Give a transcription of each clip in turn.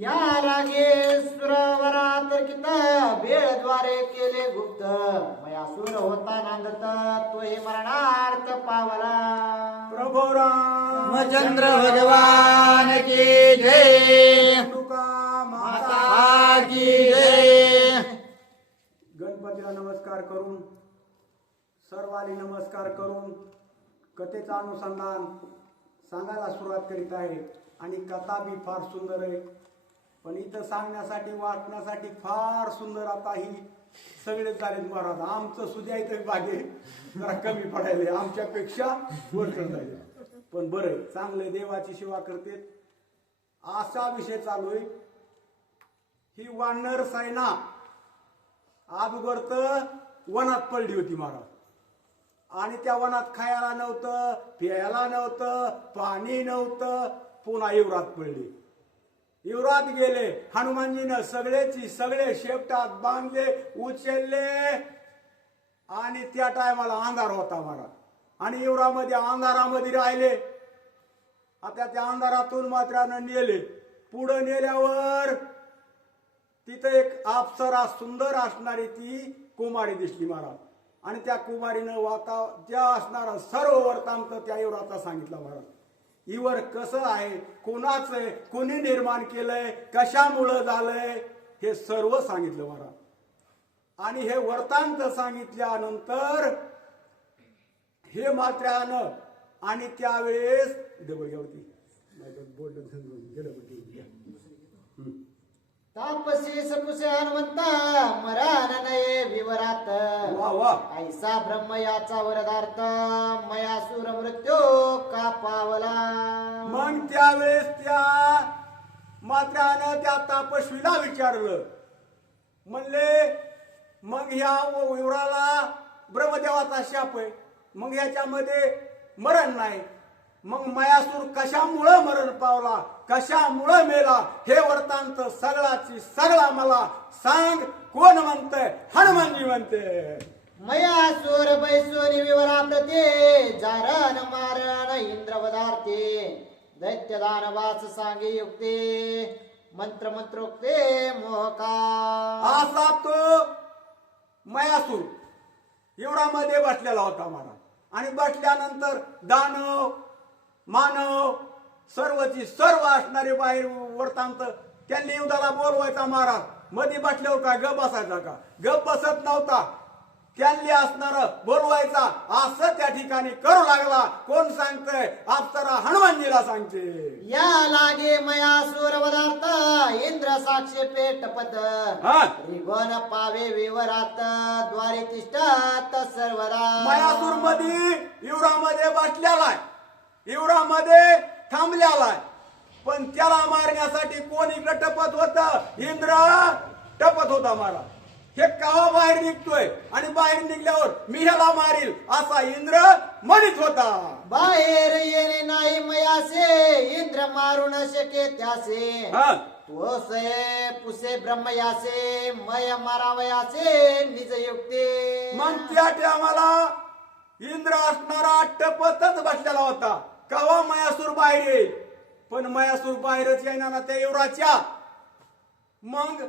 या लागे सुरवरा तर्कित बेळद्वारे केले गुप्त मया सुर होता नांदत तो हे मरणार्थ पावला. प्रभो रामचंद्र भगवान की जय. तुका माता की जय. गणपतीला नमस्कार करून सर्वाली नमस्कार करून कथेचं अनुसंधान सांगायला सुरुवात करीत आहे. आणि कथा बी फार सुंदर आहे, पण इथं सांगण्यासाठी वाचण्यासाठी फार सुंदर आता ही सगळे झालेत महाराज. आमचं सुद्धा इथं भागे जरा कमी पडायले, आमच्यापेक्षा वरचढ झाले. पण बरं चांगले देवाची सेवा करते असा विषय चालू आहे. ही वानर सैना अगोदर तर वनात पडली होती महाराज. आणि त्या वनात खायला नव्हतं, प्यायला नव्हतं, पाणी नव्हतं. पुन्हा युवरात पडली. युवरात गेले. हनुमानजीनं सगळे शेपटात बांधले, उचलले. आणि त्या टायमाला अंधार होता महाराज. आणि युवरामध्ये अंधारामध्ये राहिले. आता त्या अंधारातून मात्रानं नेले. पुढं नेल्यावर तिथं एक अप्सरा सुंदर असणारी ती कुमारी दिसली महाराज. आणि त्या कुमारीनं ज्या असणारा सर्व वृत्तांत त्या युवराचा सांगितला महाराज. इवर कसं आहे, कोणाच आहे, कोणी निर्माण केलंय, कशामुळं झालंय, हे सर्व सांगितलं महाराज. आणि हे वृत्तांत सांगितल्यानंतर हे मात्र्यानं आणि त्यावेळेस होती तापसी सपुसे हनुमंता मरण नये विवरात वा वा ऐसा ब्रह्म याचा वरदार्थ मयासूर मृत्यू का पावला. मग त्यावेळेस त्या मात्र्यानं त्या तापस्वीला विचारलं. म्हणले मग ह्या विवराला ब्रह्मदेवाचा शाप आहे, मग ह्याच्यामध्ये मरण नाही. मग मयासूर कशामुळं मरण पावला, कशामुळं मेला, हे वृत्तांत सगळा मला सांग. कोण म्हणतंय? हनुमानजी म्हणते. मयासूर बैसोनी विवरा प्रते जारण मारण इंद्रवदार्थे दैत्य दानवास सांगे युक्ते मंत्र मंत्रोक्ते मोहका. असा तो मयासूर युवरामध्ये बसलेला होता महाराज. आणि बसल्यानंतर दानव मानव सर्वची सर्व असणारे बाहेर वृत्तांत त्यांनी युद्धाला बोलवायचा महाराज. मध्ये बसल्यावर का गप बसायचा का? गप बसत नव्हता. त्यांनी असणार बोलवायचा. असं त्या ठिकाणी करू लागला. कोण सांगतंय? अप्सरा हनुमानजीला सांगते. या लागे मयासूर वदार्थ इंद्र साक्षी पेटपत रिगोन पावे विवरात द्वारे तिष्ठत सर्वदा. मयासूर मध्ये युवरामध्ये बसलेला आहे, युवरामध्ये थांबलेला आहे. पण त्याला मारण्यासाठी कोण इकडे टपत होता? इंद्र टपत होता महाराज. हे केव्हा बाहेर निघतोय आणि बाहेर निघल्यावर मी ह्याला मारील असा इंद्र म्हणत होता. बाहेर येणे नाही मयासे इंद्र मारू न शके त्यासे तोसे पुसे ब्रह्मयासे मय मारावयासे निज युक्ते. मग त्या टायमाला इंद्र असणारा टपतच बसलेला होता. केव्हा मयासूर बाहेर येईल, पण मयासूर बाहेरच येणार ना त्या युवराच्या. मग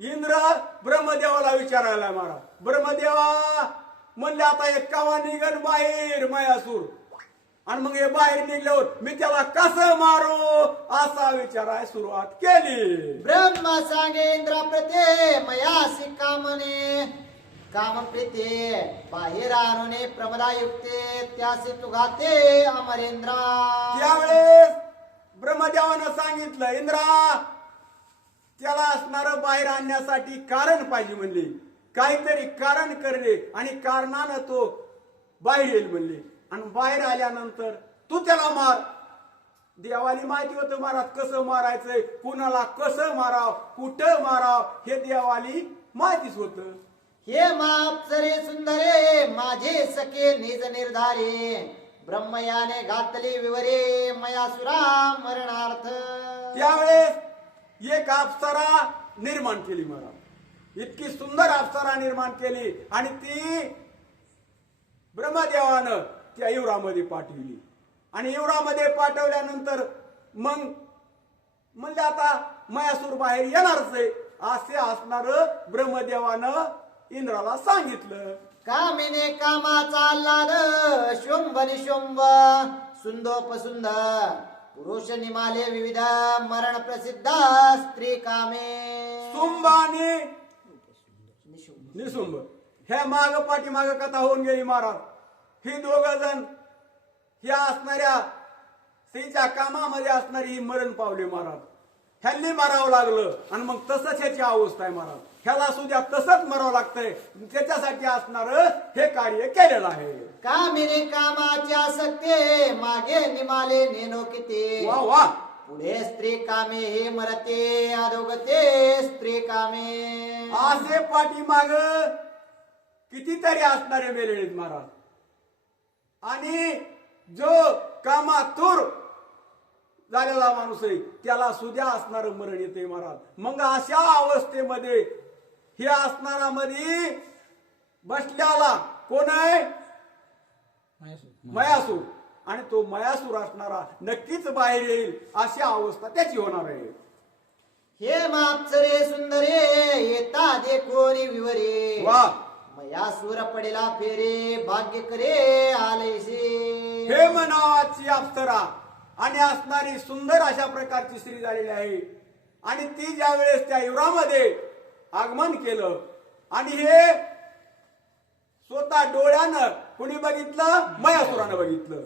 इंद्र ब्रह्मदेवाला विचारायला महाराज. ब्रह्मदेवा म्हणले आता हे केव्हा निघन बाहेर मयासूर, आणि मग हे बाहेर निघल्यावर मी त्याला कसं मारू असा विचारायला सुरुवात केली. ब्रह्म सांगे इंद्रा प्रते मयासी कामने काम प्रीते बाहेर आणणे प्रमदा युक्ते त्यासे तुघाते अमरेंद्रा. त्यावेळेस ब्रह्मदेवानं सांगितलं, इंद्रा त्याला असणारं बाहेर आणण्यासाठी कारण पाहिजे म्हणले. काहीतरी कारण करले आणि कारणानं तो बाहेर येईल म्हणले. आणि बाहेर आल्यानंतर तू त्याला मार. देवाला माहिती होतं महाराज कसं मारायचंय, कुणाला कसं माराव, कुठं माराव, हे देवाली माहितीच होतं. हे माप्सरे सुंदरे माझे सखे निज निर्धारे ब्रह्मयाने घातली विवरे मयासुरा मरणार्थ. त्यावेळेस एक अप्सरा निर्माण केली महाराज. इतकी सुंदर अप्सरा निर्माण केली आणि ती ब्रह्मदेवानं त्या युवरामध्ये पाठविली. आणि युवरामध्ये पाठवल्यानंतर मग म्हणजे आता मयासूर बाहेर येणारच आहे असे असणार ब्रह्मदेवानं इंद्राला सांगितलं. कामिने कामाचा लाद शुंभ निशुंभ सुंदोपसुंद पुरुष निमाले विविध मरण प्रसिद्ध स्त्री कामे शुंभ आणि निशुंभ ह्या माग पाठीमाग कथा होऊन गेली महाराज. ही दोघ जण ह्या असणाऱ्या स्त्रीच्या कामामध्ये असणारी ही मरण पावली महाराज. ह्यांनी मारावं लागलं आणि मग तसंच ह्याची अवस्था आहे महाराज. ह्याला सुद्धा तसंच मरावं लागतंय. त्याच्यासाठी असणार हे कार्य केलेलं आहे. कामिने कामाच्या सत्ये मागे निमाले नेनो किती वा वा पुढे स्त्री कामे हे मरते अधोगते स्त्री कामे असे पाठीमाग कितीतरी असणारे मेलेले महाराज. आणि जो कामातूर झालेला माणूस आहे त्याला सुद्धा असणार मरण येते महाराज. मग अशा अवस्थेमध्ये हे असणारा मध्ये बसल्याला कोण आहे मयासूर. आणि तो मयासूर असणारा नक्कीच बाहेर येईल अशी अवस्था त्याची होणार आहे. हे मापसरे सुंदरे येता देखोनी विवरे वा मया सूर पडेला फेरे भाग्य करे आलेसे हे नावाची अप्सरा आणि असणारी सुंदर अशा प्रकारची स्त्री झालेली आहे. आणि ती ज्या वेळेस त्या युरामध्ये आगमन केलं आणि हे स्वतः डोळ्यानं कुणी बघितलं मयासुरानं बघितलं.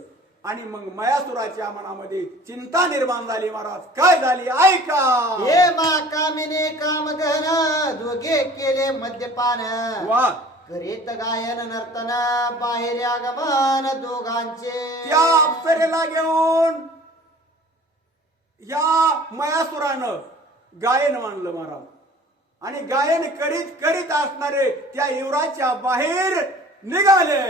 आणि मग मयासुराच्या मनामध्ये चिंता निर्माण झाली महाराज. काय झाली ऐका. हे मा कामिने काम गहन दोघे केले मद्यपान वा करीत गायन नर्तन बाहेर आगमन दोघांचे त्या अप्सरेला घेऊन या मयासुरानं गायन मानलं महाराज. आणि गायन करीत करीत असणारे त्या युवराच्या बाहेर निघाले.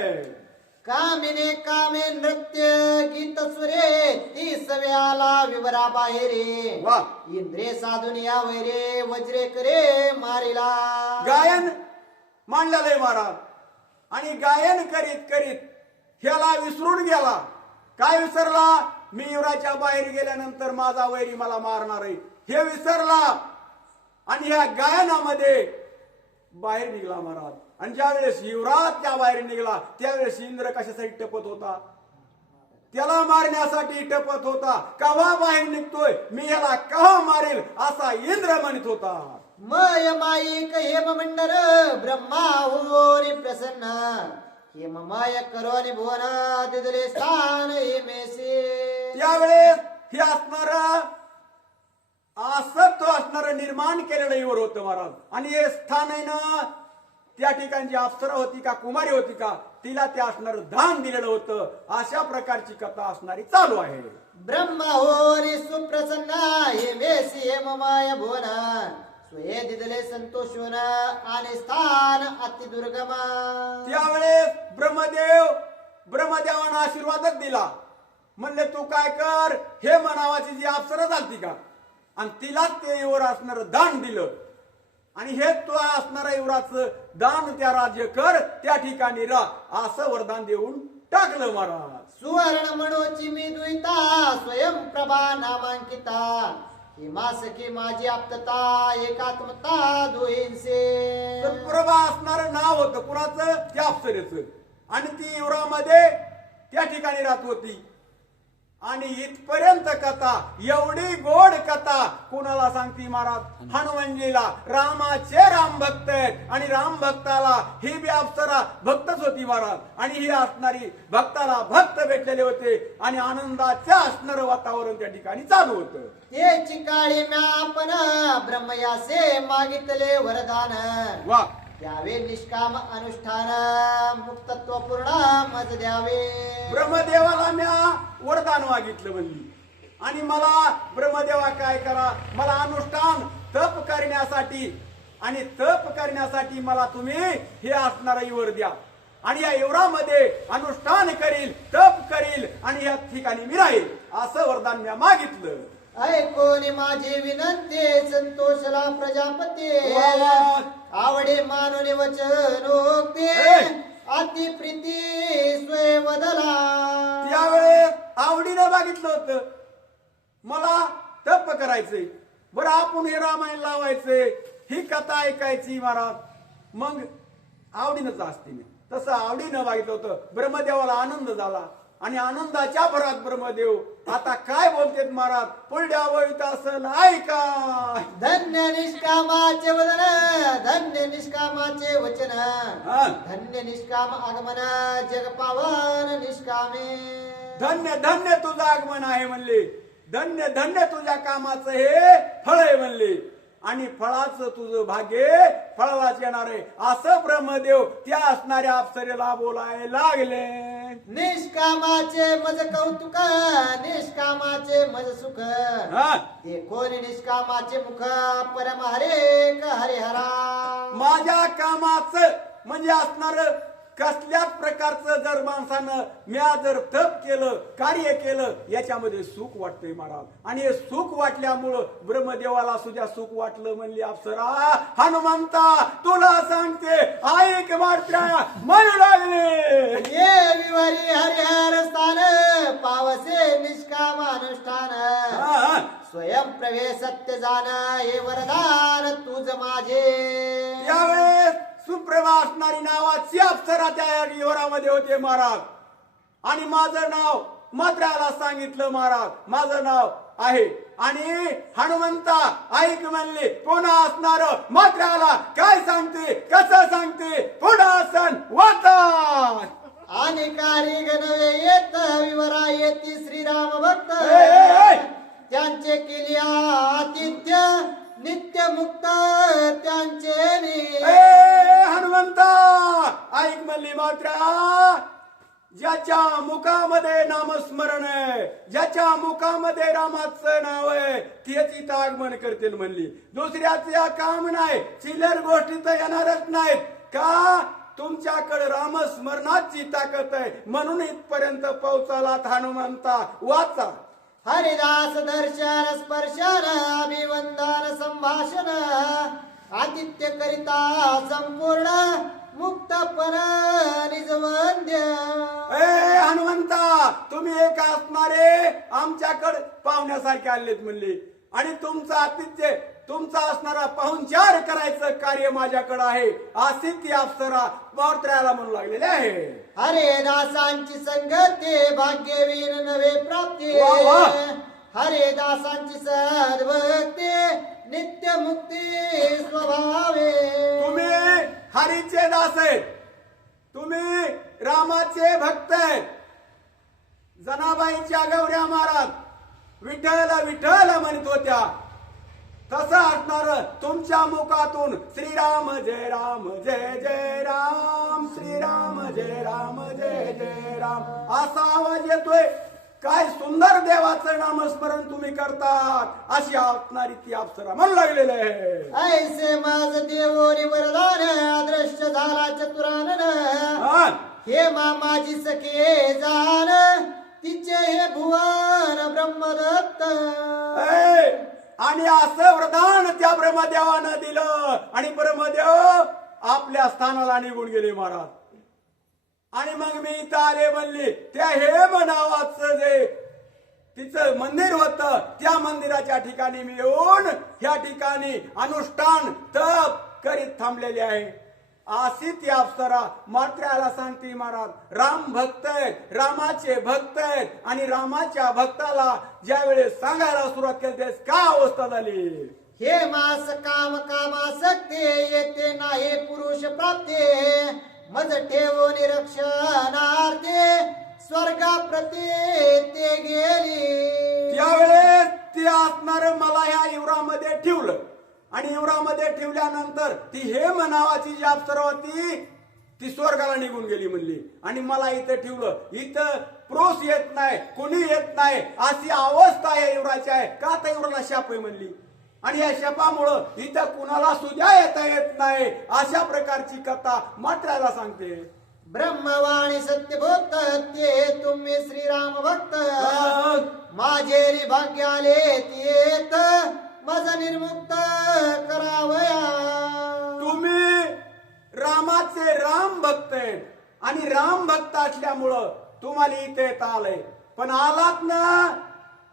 कामिने कामे नृत्य गीत सुरे ती सव्याला विवरा बाहेरे वा इंद्रे साधून या वैरे वज्रे करे मारिला गायन मांडलेलं आहे महाराज. आणि गायन करीत करीत ह्याला विसरून गेला. काय विसरला. मी युवराच्या बाहेर गेल्यानंतर माझा वैरी मला मारणार आहे हे विसरला. आणि ह्या गायनामध्ये बाहेर निघाला महाराज. आणि ज्या वेळेस युवराज त्या बाहेर निघाला त्यावेळेस इंद्र कशासाठी टपत होता. त्याला मारण्यासाठी टपत होता. केव्हा बाहेर निघतोय मी ह्याला केव्हा मारेल असा इंद्र म्हणत होता. मय माईक हेम मंडर ब्रह्मा होरी प्रसन्न हेम माय करोनी भुवन दिदले स्थान हेमेसे त्यावेळेस हे असणार असत्व असणार निर्माण केलेलं युवर होतं महाराज. आणि हे स्थान आहे ना त्या ठिकाणची अप्सरा होती का कुमारी होती का तिला ते असणार दान दिलेलं होतं. अशा प्रकारची कथा असणारी चालू आहे. ब्रह्मा होरी सुप्रसन्न हेमेसी हेम माय भुवन स्वये दिदले संतोषून आणि स्थान अति दुर्गम त्यावेळेस ब्रह्मदेवानं आशीर्वादच दिला. म्हणले तू काय कर हे नावाची जी अप्सरा चालती का आणि तिलाच ते युवर असणार दान दिलं. आणि हे तो असणारा युवराचं दान त्या राज्य कर त्या ठिकाणी राह असं वरदान देऊन टाकलं महाराज. सुवर्ण मनोची मी दुईता स्वयंप्रभा नामांकिता हिमा सखी माझी आप्तता एकात्मता दोहींसे प्रभा असणारं नाव होतं कुणाचं त्या अप्सरेचं. आणि ती युवरामध्ये त्या ठिकाणी राहत होती. आणि इथपर्यंत कथा एवढी गोड कथा कुणाला सांगती महाराज. हनुमंजीला रामाचे राम भक्त आहेत आणि राम भक्ताला ही बी अप्सरा भक्तच होती महाराज. आणि ही असणारी भक्ताला भक्त भेटलेले होते आणि आनंदाचे असणारं वातावरण त्या ठिकाणी चालू होतं. त्याची काळी म्या आपण ब्रह्मयासे मागितले वरदान वा द्यावे निष्काम अनुष्ठान मुक्तत्व पूर्ण मज द्यावे. ब्रह्मदेवाला म्या वरदान मागितलं म्हणली. आणि मला ब्रह्मदेवा काय करा मला अनुष्ठान तप करण्यासाठी आणि तप करण्यासाठी मला तुम्ही हे असणारा युवर द्या. आणि या युवरामध्ये अनुष्ठान करील तप करील आणि या ठिकाणी मी राहील असं वरदान म्या मागितलं. ऐकोनी माझी विनंती संतोषला प्रजापती वा वा. आवडे मानवने वचनोक्ते अति प्रीती स्वय बदला. त्यावेळेस आवडीनं मागितलं होतं मला तप करायचं करायचंय. बरं आपण हे रामायण लावायचंय, ही कथा ऐकायची महाराज. मग आवडीनंच असते मी तसं आवडीनं वागितलं होतं. ब्रह्मदेवाला आनंद झाला आणि आनंदाच्या भरात ब्रह्मदेव आता काय बोलतेत महाराज, पुढल्या वळीत असल ऐका. धन्य निष्कामाचे वदन, धन्य निष्कामाचे वचन, हा. धन्य निष्काम आगमन, जग पावन निष्कामे. धन्य धन्य तुझं आगमन आहे म्हणले, धन्य धन्य तुझ्या कामाचं हे फळ आहे म्हणले, आणि फळाचं तुझं भाग्य फळालाच येणार आहे असं ब्रह्मदेव त्या असणाऱ्या अप्सरेला बोलायला लागले. निष्कामाचे मज कौतुक, निष्कामाचे मज सुख, हा. ते कोणी निष्कामाचे मुख, परम हरे क हरिहरा. माझ्या कामाचं म्हणजे असणार कसल्याच प्रकारचं जर माणसानं म्या जर तप केलं, कार्य केलं, याच्यामध्ये सुख वाटतंय महाराज. आणि हे सुख वाटल्यामुळं ब्रह्मदेवाला सुद्धा सुख वाटलं. म्हणली अप्सरा, हनुमंता तुला सांगते ऐक मात्रा म्हणू लागले. ये विवारी हरिहर स्थान, पावसे निष्काम अनुष्ठान, हा. स्वयं प्रवेश सत्य जाण, हे वरदान तुझ माझे. त्यावेळेस सुप्रभा असणारी नावाची अप्सरा त्या युवरामध्ये होते महाराज. आणि माझं नाव मात्राला सांगितलं महाराज, माझं नाव आहे. आणि हनुमंता ऐक म्हणले, पुन्हा असणार मात्राला काय सांगते, कसं सांगते, पुन्हा सण वाचा. आणि कारिग नवे येत विवरा येती श्रीराम भक्त, त्यांचे केली आतिथ्य नित्य मुक्त त्यांचे नि. हनुमंता ऐक म्हणली मात्रा, ज्याच्या मुखामध्ये नामस्मरण आहे, ज्याच्या मुखामध्ये रामाचं नाव आहे, तेच इथं आगमन करतील म्हणली. दुसऱ्याचं काम नाही, चिल्लर गोष्टी तर येणारच नाहीत. का तुमच्याकडे रामस्मरणाची ताकद आहे म्हणून इथपर्यंत पोहोचालात हनुमंता. वाचा. हरिदास दर्शन स्पर्शन अभिवंदन संभाषण, आतिथ्य करिता संपूर्ण मुक्तपण निजवंद्य. हनुमंता तुम्ही एक असणारे आमच्याकडे पाहुण्यासारखे आलेत म्हणले, आणि तुमचं आतिथ्य तुमचा असणारा पाहुणचार करायचं कार्य माझ्याकडे आहे अशी ती अप्सरा पावत्र्याला म्हणू लागलेले आहे. हरे दासांची संगती भाग्यवीन नवे प्राप्ती, वा वा. हरे दासांची सद्भक्ती नित्य मुक्ती स्वभावे. तुम्ही हरीचे दास आहेत, तुम्ही रामाचे भक्त आहेत. जनाबाईच्या गौऱ्या महाराज विठ्ठल विठ्ठल म्हणत होत्या, तसं असणार तुमच्या मुखातून श्रीराम जय राम जय जय राम, श्रीराम जय राम जय जय राम असा आवाज येतोय. काय सुंदर देवाचं नामस्मरण तुम्ही करतात अशी असणारी ती अप्सरा म्हणू लागलेले आहे. ऐसे माझ देवोनी वरदान अदृश्य झाला चतुरानन, हे मामाजी सखे जाण तिचे हे भुवन ब्रह्मदत्त. आणि असं वरदान त्या ब्रह्मदेवानं दिलं आणि ब्रह्मदेव आपल्या स्थानाला निघून गेले महाराज. आणि मग मी इथं आले म्हणले, त्या हेम नावाचं जे तिचं मंदिर होतं त्या मंदिराच्या ठिकाणी मी येऊन ह्या ठिकाणी अनुष्ठान तप करीत थांबलेले आहे. अशी ती अप्सरा मात्र्याला सांगते महाराज, राम भक्त आहेत, रामाचे भक्त आहेत. आणि रामाच्या भक्ताला ज्या वेळेस सांगायला सुरुवात केली त्यावेळेस काय अवस्था झाली. हे मास काम कामासक्ती येते नाही पुरुष प्राप्ती, मज ठेवो निरक्षणार्थे स्वर्गाप्रती ते गेली. त्यावेळेस ती असणार मला ह्या युवरामध्ये ठेवलं आणि युवरामध्ये ठेवल्यानंतर ती हेम नावाची जी अप्सरा होती ती स्वर्गाला निघून गेली म्हणली. आणि मला इथं ठेवलं, इथं प्रोस येत नाही, कोणी येत नाही अशी अवस्था या युवराची आहे. का तर युवराला शाप आहे म्हणली, आणि या शापामुळं इथं कुणाला सुद्धा येता येत नाही अशा प्रकारची कथा मात्राला सांगते. ब्रह्मवाणी सत्यभूत ते तुम्ही श्रीराम भक्त, माझे भाग्य आले येत मज निर्मुक्त करावया. तुम्ही रामाचे राम भक्त आहेत आणि राम भक्त असल्यामुळं तुम्हाला इथे येता आलंय. पण आलात ना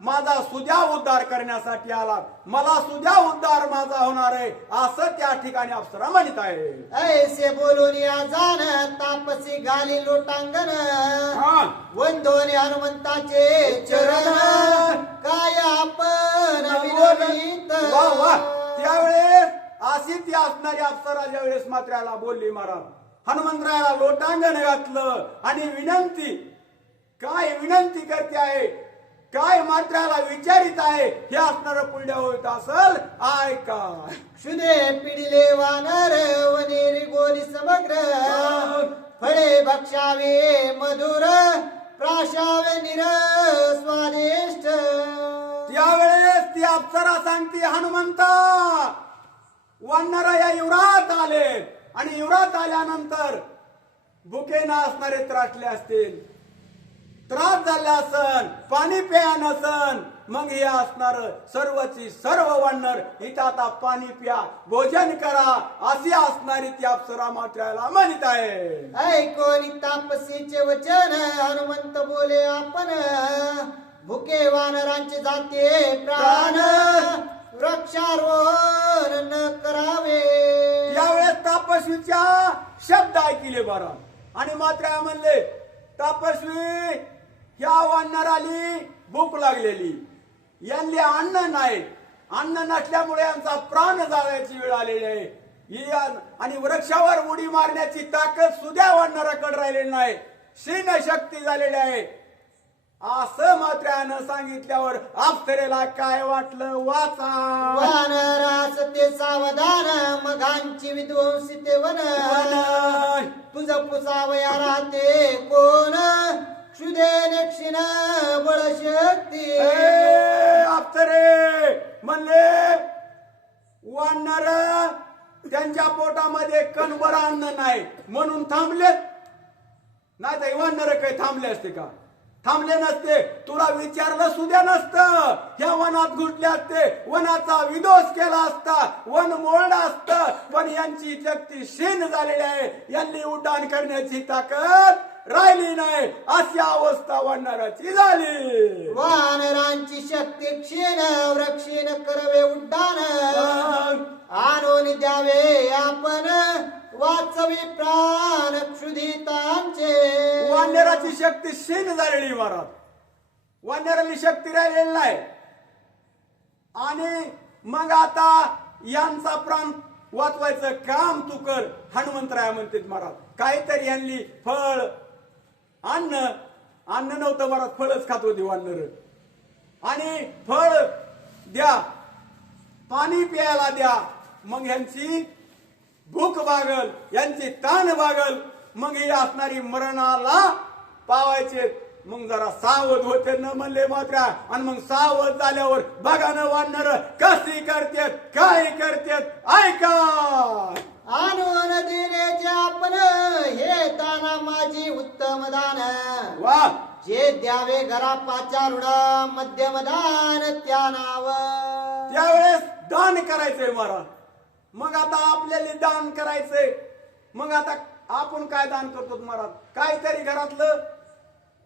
माझा सुद्या उद्धार करण्यासाठी आला, मला सुद्या उद्धार माझा होणार आहे असं त्या ठिकाणी अप्सरा म्हणत आहे. ऐसे बोलून या जाण तापसी घाली लोटांगण हा. वंदोनी हनुमंताचे चरण काय आपण विनवीत. वा वा. त्यावेळेस अशी ती असणारी अप्सरा ज्यावेळेस मात्र्याला बोलली महाराज, हनुमंतरायाला लोटांगण घातलं आणि विनंती, काय विनंती करते आहे, काय मात्र्याला विचारित आहे हे असणार पुढल्या होत असल ऐका. क्षुदे पिडिले वानर वनेरी गोली समग्र फळे भक्षावे मधुर प्राशावे निर स्वादिष्ट. त्यावेळेस ती अप्सरा सांगते, हनुमंता वानरा या युवरात आले आणि युवरात आल्यानंतर भुके न असणारे त्राटले असतील, त्रास झाला असन, पाणी प्या नसन, मग हे असणार सर्वची सर्व वानर इथं आता पाणी प्या, भोजन करा अशी असणारी ती अप्सरा मात्र्याला म्हणत आहे. ऐकोनी तापसीचे वचन हनुमंत बोले आपण भुके वानरांचे जाते प्राण वृक्षारोहण न करावे. यावेळेस तापस्वीच्या शब्द ऐकले बरा आणि मात्र म्हणले, तापस्वी ह्या वानराली भूक लागलेली, यांनी अन्न नाही, अन्न नसल्यामुळे यांचा प्राण जाण्याची वेळ आलेली आहे आणि वृक्षावर उडी मारण्याची ताकद सुद्धा वानराकडे राहिलेली नाही, क्षीण शक्ती झालेली आहे असं मात्र्यानं सांगितल्यावर अप्सरेला काय वाटलं, वाचा. वानरास ते सावधान मघांची विध्वंसिते वन तुझ पुसावया राहते कोण क्षुदेने क्षीण बळशक्ती. अप्सरे म्हणले, वानर त्यांच्या पोटामध्ये कणभर अन्न नाही म्हणून थांबलेत, नाही तर वानर काही थांबले असते का? थांबले नसते, तुला विचारलं सुद्धा नसतं, ह्या वनात घुसले असते, वनाचा विदोष केला असता, वन मोडलं असतं. पण यांची शक्ती क्षीण झालेली आहे, यांनी उड्डाण करण्याची ताकद राहिली नाही, अशी अवस्था वानराची झाली. वानरांची शक्ती क्षीण वृक्षीण करवे उड्डाण आणून द्यावे आपण वाचवी प्राण क्षुधितांचे. वानराची शक्ती क्षीण झालेली महाराज, वानराची शक्ती राहिलेली नाही आणि मग आता यांचा प्राण वाचवायचं काम तू कर. हनुमंतराय म्हणते महाराज, काहीतरी यांनी फळ अन्न नव्हतं महाराज, फळच खात होती वानर, आणि फळ द्या, पाणी प्यायला द्या, मग यांची भूक भागल, यांची ताण भागल, मग ही असणारी मरणाला पावायचे. मग जरा सावध होते न म्हणले मात्र, आणि मग सावध झाल्यावर बघा न वानर कशी करतात, काय करतात ऐका. आणून देण्याचे आपण हे दाना माझी उत्तम दान वा. जे द्यावे घरा पाचा ऋण मध्यम दान त्या नाव. त्यावेळेस दान करायचंय महाराज. मग आता आपल्याला दान करायचंय, मग आता आपण काय दान करतो महाराज? काहीतरी घरातलं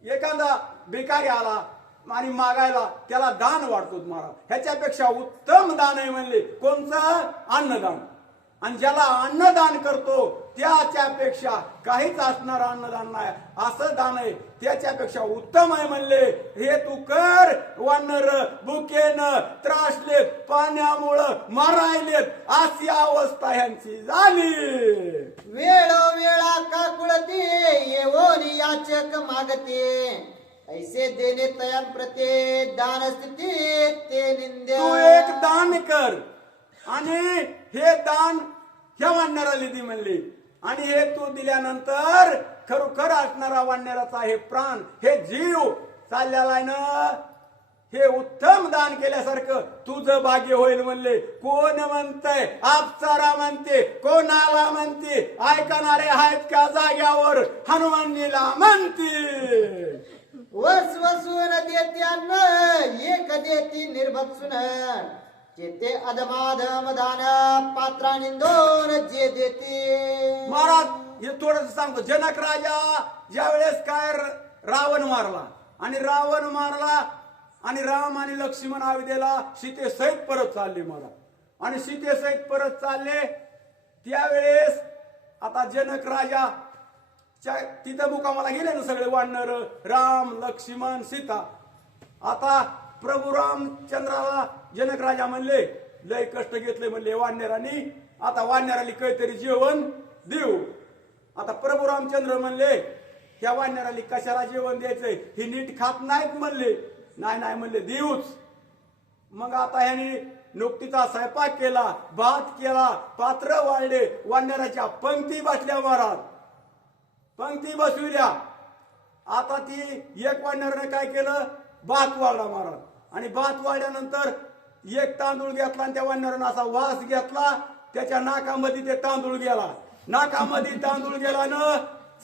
एखादा भिकारी आला आणि मागायला, त्याला दान वाढतो महाराज. ह्याच्यापेक्षा उत्तम दान आहे म्हणले कोणचं? अन्नदान. आणि ज्याला अन्नदान करतो त्याच्यापेक्षा काहीच असणार अन्नदान नाही, असं दान आहे, त्याच्यापेक्षा उत्तम आहे म्हणले. हे तू कर. वानर भुकेनं त्रासलेत, पाण्यामुळं मरायलेत, अशी अवस्था ह्यांची झाली. वेळोवेळा काकुळते येवोन याचक मागते ऐसे देणे तयान प्रते दान स्थिती ते निंदे. तू एक दान कर आणि हे दान ह्या वानराला दे म्हणले, आणि हे तू दिल्यानंतर खरोखर असणारा वानराचा हे प्राण, हे जीव चाललेला आहे ना, हे उत्तम दान केल्यासारखं तुझं भाग्य होईल म्हणले. कोण म्हणतंय? अप्सरा म्हणते. कोणाला म्हणते? ऐकणारे आहेत का जाग्यावर? हनुमानीला म्हणते. वस वसून देत्यान एक देती निर्भत्सून जेते अधमाधम दान पात्रानिंदोन जे देते. महाराज हे थोडस सांगतो. जनक राजा ज्या वेळेस काय रावण मारला आणि रावण मारला आणि राम आणि लक्ष्मण अयोध्येला सीतेसहित परत चालले मला. आणि सीतेसहित परत चालले त्यावेळेस आता जनक राजा तिथं मुकामाला गेले ना सगळे वानर, राम लक्ष्मण सीता. आता प्रभू रामचंद्राला जनक राजा म्हणले लय कष्ट घेतले म्हणले वानरांनी, आता वानराली काहीतरी जेवण देऊ. आता प्रभू रामचंद्र म्हणले ह्या वानराली कशाला जेवण द्यायचंय, ही नीट खात नाहीत म्हणले. नाही म्हणले देऊच. मग आता ह्यानी नुकतीचा स्वयंपाक केला, भात केला, पात्र वाढले, वानराच्या पंक्ती बसल्या महाराज, पंक्ती बसविल्या. आता ती एक वानराने काय केलं, भात वाढला महाराज. आणि भात वाढल्यानंतर एक तांदूळ घेतला आणि त्या वानरानं असा वास घेतला, त्याच्या नाकामध्ये ते तांदूळ गेला. नाकामध्ये तांदूळ गेला न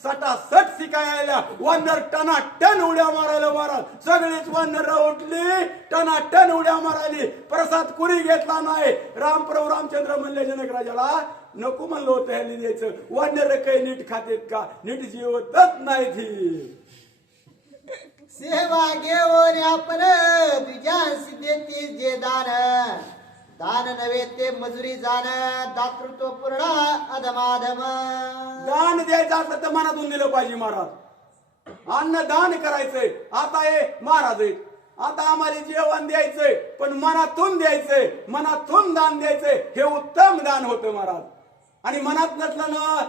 सटासट शिकायला वानर टनाटन उड्या मारायला महाराज. सगळीच वानर उठली, टनाटन उड्या मारायली. प्रसाद कुणी घेतला नाही. प्रभू रामचंद्र म्हणले जनक राजाला नको म्हणलं होतं ह्याने द्यायचं, वानर काही नीट खातेत का, नीट जेवतच नाही ती. सेवा घेऊन आपण तुझ्यासी देती जे दान, दान नव्हे ते मजुरी जाण, दातृत्व पूर्ण अधमाधम. दान द्यायचं असलं तर मनातून दिलं पाहिजे महाराज. अन्न दान करायचंय. आता हे महाराज आहेत, आता आम्हाला जेवण द्यायचंय पण मनातून द्यायचंय, मनातून दान द्यायचंय. हे उत्तम दान होतं महाराज. आणि मनात नसलं ना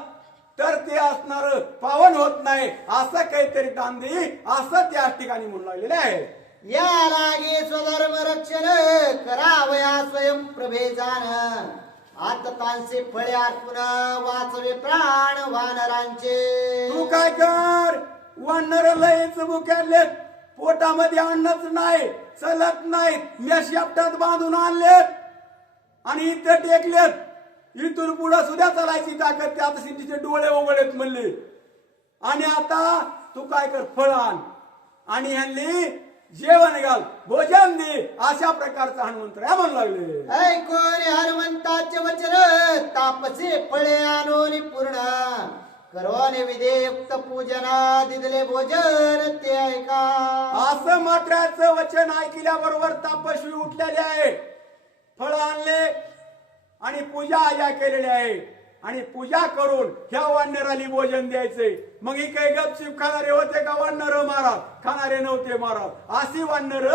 तर ते असणार पावन होत नाही. असं काहीतरी दान दे असं त्या ठिकाणी म्हणून लागलेले आहे. या लागे स्वधर्म रक्षण करावया स्वयं प्रभे जाण, आततांचे फळे अर्पून वाचवे प्राण वानरांचे. तू काय कर, वानर लयच मुक्यालेत, पोटामध्ये अन्नच नाही, चलत नाहीत, मेशापटात बांधून आणलेत आणि इथं टेकलेत. इथून पुढे सुद्धा चालायची ताकद त्यात सिद्धीचे डोळे उघडत म्हणले. आणि आता तू काय कर, फळ आण आणि ह्यांनी जेवण घाल, भोजन दे, अशा प्रकारचा हनुमंत म्हणू लागले. ऐकून हनुमंताचे वचन तापसे फळे आणून पूर्ण, करोने विधेयुक्त पूजन दिदले भोजन ते ऐका. असं मात्राचं वचन ऐकल्याबरोबर तापस्वी उठलेले आहे. फळ आणले आणि पूजा आजा केलेली आहे. आणि पूजा करून ह्या वानराली भोजन द्यायचंय. मग ही काही गपचिप खाणारे होते का वानर महाराज? खाणारे नव्हते महाराज, अशी वानर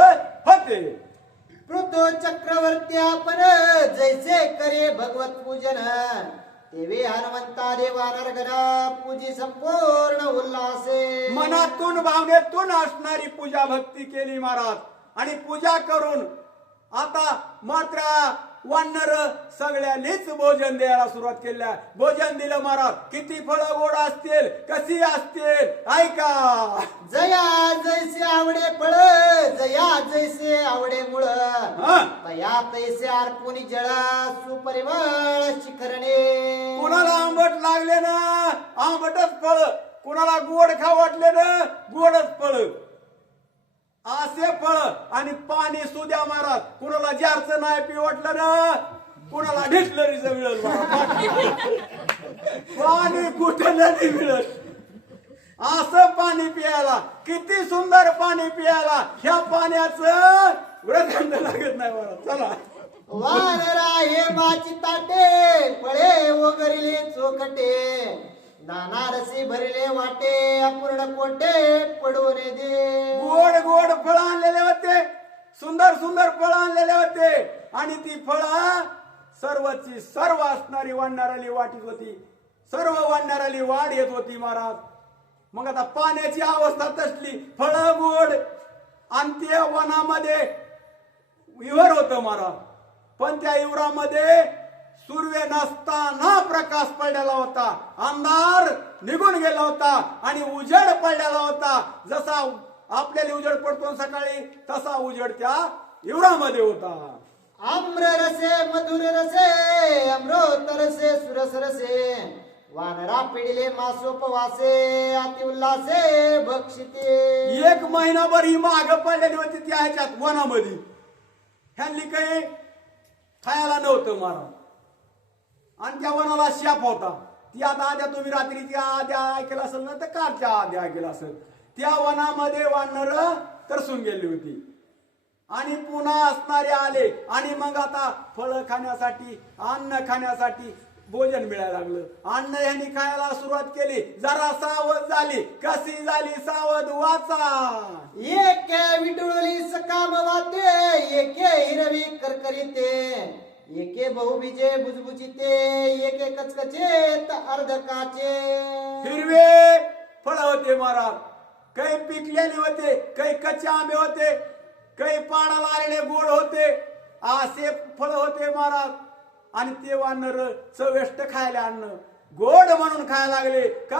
होते. पृथ्वी चक्रवर्ती आपण जैसे करे भगवत पूजन, तेवे हनुमंता देवा नरगण पूजी संपूर्ण उल्हासे. मनातून भावनेतून असणारी पूजा भक्ती केली महाराज. आणि पूजा करून आता मात्र वानर सगळ्यांनीच भोजन द्यायला सुरुवात केली. भोजन दिलं महाराज. किती फळं गोड असतील, कशी असतील ऐका. जया जैसे आवडे फळ, जया जैसे आवडे मुळ, तया तैसे अर्पुनी जळ सुपरिमळ शिखरणे. कुणाला आंबट लागले ना आंबटच फळ, कुणाला गोड खाऊ वाटले ना गोडच फळ, असे फळ. आणि पाणी सुद्या महाराज. कुणाला जारचं नाही पी वाटलं ना, कुणाला ढिसलरीचं मिळेल पाणी कुठे नाही मिळत. असं पाणी पियाला, किती सुंदर पाणी पियाला. ह्या पाण्याचं व्रतखंड लागत नाही महाराज. चला वानरा हे माची ताटे, फळे वगैरे चोखटे, नाना रसी भरले वाटे, अपूर्ण कोटे पडून दे. गोड गोड फळ आणलेले होते, सुंदर सुंदर फळ आणलेले होते. आणि ती फळं सर्वची सर्व असणारी वाढणाराली वाटीत होती. सर्व वाढणाराली वाढ येत होती महाराज. मग आता पाण्याची अवस्था तसली, फळ गोड. आणि त्या वनामध्ये विवर होतं महाराज. पण त्या विवरामध्ये सूर्य नसताना प्रकाश पडलेला होता, अंधार निघून गेला होता आणि उजेड पडलेला होता. जसा आपल्याला उजेड पडतो सकाळी, तसा उजेड त्या विवरामध्ये होता. आम्र रसे मधुर रसे, अमृत रसे सुरस रसे, वानरा पिढीले मासोपवासे, अति उल्हासे भक्षिते. एक महिनाभर ही माग पडलेली होती त्या ह्याच्यात वनामध्ये. ह्यांनी काही खायला नव्हतं महाराज. आणि त्या वनाला शाप होता. ती आता आद्या तुम्ही रात्रीच्या आद्या ऐकलं असेल ना, तर कालच्या आद्या ऐकलं असेल. त्या वनामध्ये वानर तरसून गेली होती. आणि पुन्हा असणारे आले आणि मग आता फळं खाण्यासाठी अन्न खाण्यासाठी भोजन मिळायला लागलं. अन्न यांनी खायला सुरुवात केली. जरा सावध झाली. कशी झाली सावध वाचा. एके विटुळली सकाम वाते, एके हिरवी करकरीते, एके बहुबीजे बुजबुजीते, एके कचकचे अर्ध काचे. हिरवे फळ होते महाराज. काही पिकलेले होते, काही कच्चे आंबे होते, काही पाडाला आलेले गोड होते. असे फळ होते महाराज. आणि ते वानर चविष्ट खायला अन्न गोड म्हणून खायला लागले. का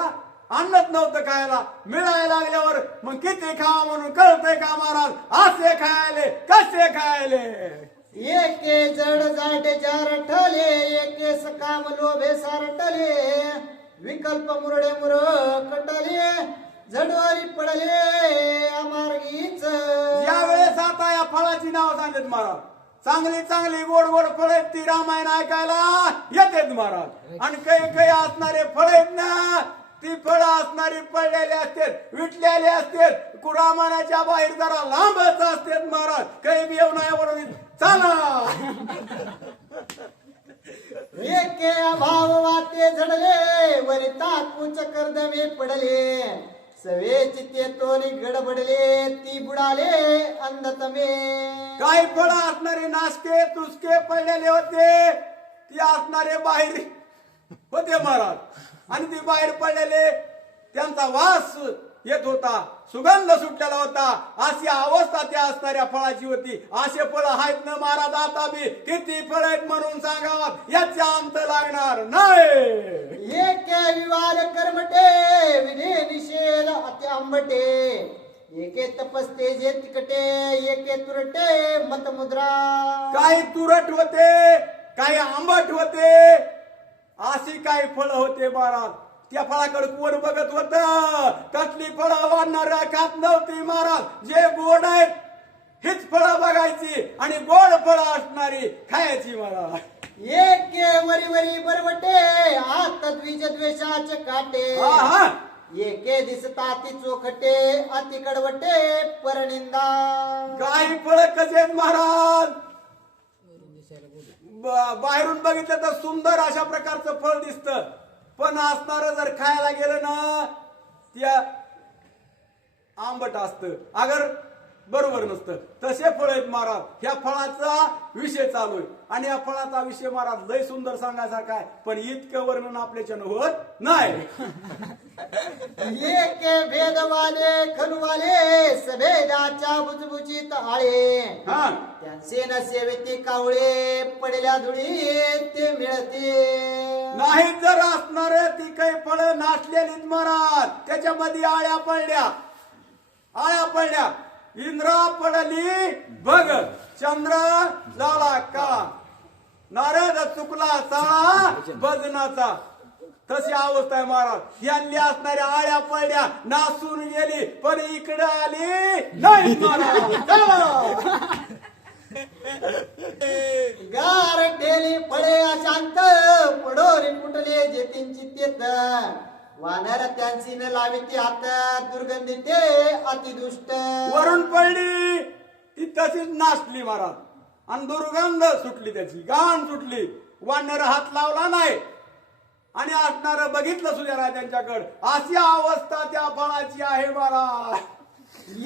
अन्नच नव्हतं खायला. मिळायला लागल्यावर मग किती खावा म्हणून कळतंय का महाराज. असे खायले कसे खायले. एके जड जाटे रठले, एके सकाम लोभे सारटले, विकल्प मुरडे मुर कटले, जडवारी पडले अमार्गीच. यावेळेस आता या फळाची नाव सांगत महाराज. चांगली चांगली गोड गोड फळ आहेत ती रामायण ऐकायला येतात महाराज. आणि काही काही असणारे फळ आहेत ना, ती फळं असणारी पडलेली असतात, विटलेली असतात, रामायणाच्या बाहेर जरा लांबच असतात महाराज. काही बी येऊन नाही चला. एके अभाव वाते झडले, वरी ताकू चकरदमे पडले, सवे चित्ते तोली गडबडले, ती बुडाले अंधतमे. काही फळं असणारे नासके तुसके पडलेले होते. ती असणारे बाहेर होते महाराज. आणि ती बाहेर पडलेले त्यांचा वास येत होता, सुगंध सुटलेला होता. अशी अवस्था त्या असणाऱ्या फळाची होती. असे फळ आहेत ना महाराज आता बी. किती फळ आहेत म्हणून सांगावं याचा अंत लागणार नाही. एके विवाद कर्मटे, विधे निषेध अति आंबटे, एके तपस्ते जे तिकटे, एके तुरटे मतमुद्रा. काही तुरट होते, काही आंबट होते, अशी काही फळं होते महाराज. त्या फळाकडे कोण बघत होत. कसली फळं वाढणार खात नव्हती महाराज. जे गोड आहेत हीच फळं बघायची आणि गोड फळं असणारी खायची महाराज. एके वरी वरी बरवटे, आत द्विज द्वेषाचे काटे, हा एके दिसता ती चोखटे, अति कडवटे परनिंदा. काही फळं कसे आहेत महाराज. बाहेरून बघितलं तर सुंदर अशा प्रकारचं फळ दिसतं, पण असणार जर खायला गेलं ना त्या आंबट असतं, अगर बरोबर नसतं. तसे फळ आहेत महाराज. ह्या फळाचा विषय चालू आहे आणि या फळाचा विषय महाराज लय सुंदर सांगायसारखा आहे, पण इतकं वर्णन आपल्याच्यानं होत नाही. एके भेदवाले खलवाले, सभेदाच्या बुजबुजीत आळे, हा त्यांचे नसेवेती कावळे, पडल्या धुळी ते मिळते. नाही जर असणार ती काही फळं नाचलेलीत महाराज. त्याच्यामध्ये आळ्या पडल्या, आळ्या पडल्या. इंद्रा पडली बघ, चंद्र झाला काळा, नारद चुकला साळा भजनाचा. तशी अवस्था आहे महाराज. यांनी असणाऱ्या आळ्या पडल्या, नासून गेली, पण इकडे आली नाही महाराज. गार ढेली फळे अशांत, पडोरी कुटले जेतींची तेत, वानर त्यांची न लाविती हात, दुर्गंधी ते अतिदुष्ट. वरून पडली ती तशीच नाचली महाराज आणि दुर्गंध सुटली, त्याची गाण सुटली. वानर हात लावला नाही आणि असणार बघितलं सुद्धा नाही त्यांच्याकडे. अशी अवस्था त्या फळाची आहे महाराज.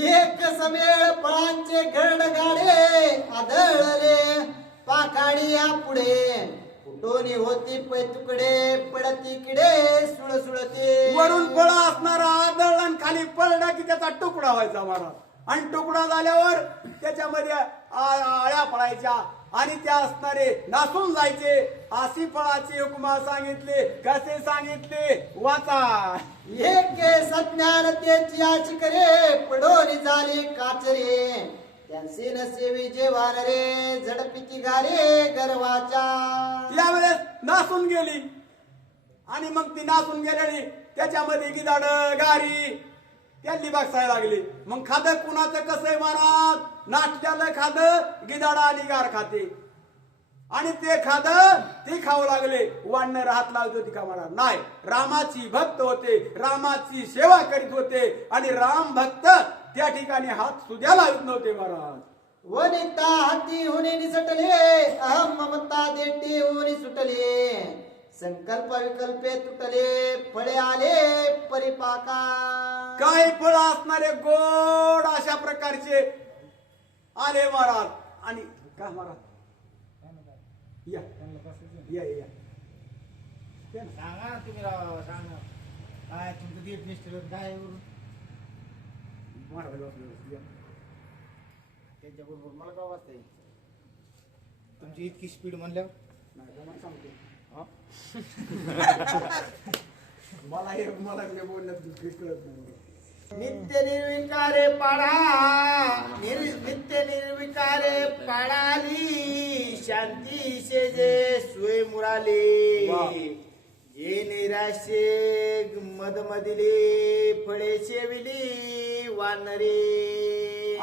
एक समेळ फळांचे घड गाडे, आदळले पाखाडी या पुढे, फुटोनी होती पै तुकडे, पडती किडे सुळसुळते. वरून फळ असणारा आदळ आणि खाली पडला की त्याचा तुकडा व्हायचा महाराज. आणि तुकडा झाल्यावर त्याच्यामध्ये आळ्या पडायच्या आणि त्या असणारे नासून जायचे. अशी फळाची उपमा सांगितली. कसे सांगितले वाचा. एके सज्ञान त्याची याची करे, पडोनी झाली काचरे, त्यांचे नसेवी जे वानरे, झडपिती गारे गर्वाच्या. यावेळेस नासून गेली आणि मग ती नासून गेलेली त्याच्यामध्ये गिधाड गारी त्यांनी बघायला लागली. मग खाद कुणाचं कसं आहे महाराज. नाश्त्याला खाद गिधाड आणि गार खाते आणि ते खाद ती खाऊ लागले. वानर हात लावत होती का महाराज. नाही, रामाची भक्त होते, रामाची सेवा करीत होते आणि राम भक्त त्या ठिकाणी हात सुद्धा लावत नव्हते महाराज. वनिता हाती होणे निसटले अहम ममता देते होणे सुटले संकल्प विकल्पे तुटले फळे आले परिपाका काही फळ असणारे गोड अशा प्रकारचे आले महाराज. आणि काय महाराज या या या सांगा ना तुम्ही राव, सांगा काय तुमचं दीप निष्ठेवर काय महाराज बसले, या. त्यांच्याबरोबर मला काय वाचता तुमची इतकी स्पीड म्हणल्यावर नाही तर मला सांगतो हा? मला हे बोलण्यात दुसरी कळत नाही. नित्य निर्विकारे पाडा नित्य निर्विकारे पाडाली शांती शेजे सोय मुराले वाह. जे निराशे मदमदिले फळे शेविली वानरे.